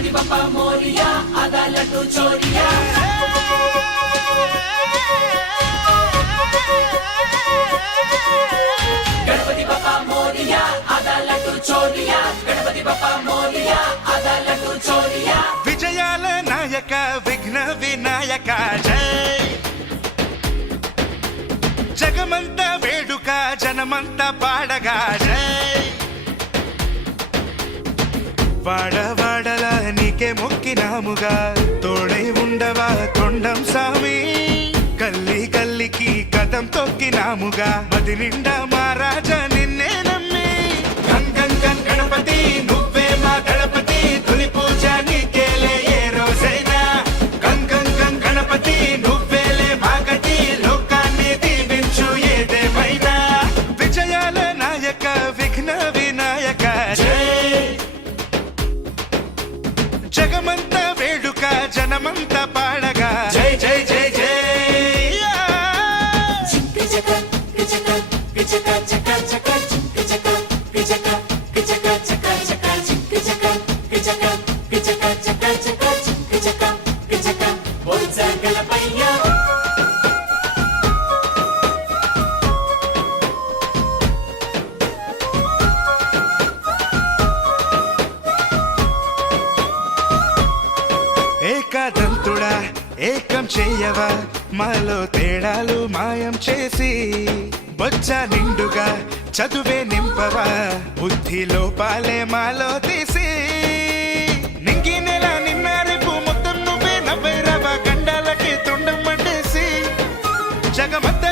गणपति बप्पा मोरिया आधा लड्डू चोरिया गणपति बप्पा मोरिया आधा लड्डू चोरिया गणपति बप्पा मोरिया आधा लड्डू चोरिया विजयाल नायक विघ्न विनायक जय जगमंत वेडुक जनमंत पाडगा जय వాడవాడల నీకే మొక్కినాముగా తోడై ఉండవా తొండం సామి కల్లి కల్లికి కదం తొక్కినాముగా మది నిండా మహారాజా నిన్నే నమ్మి గన్ గన్ గన్ గణపతి నువ్వే మా గణపతి తొలి పూజ నీకేలే ఏ రోజైనా గన్ గన్ గన్ గణపతి నువ్వేలే మా గతి లోకాన్ని దీవించు ఏదేమైనా విజయాల నాయక విఘ్న వినాయక జై జగమంత వేడుక జనమంత పాడగా జై జై జై జై ఏకదంతుడా ఏకం చేయవా మాలో తేడాలు మాయం చేసి బొచ్చ నిండుగా చదువే నింపవా బుద్ధి లోపాలే మాలో తీసి నింగి నెల నిన్న రేపు మొత్తం నువ్వే నవ్వైరవా గండాలకి తొండం మండేసి జగమంత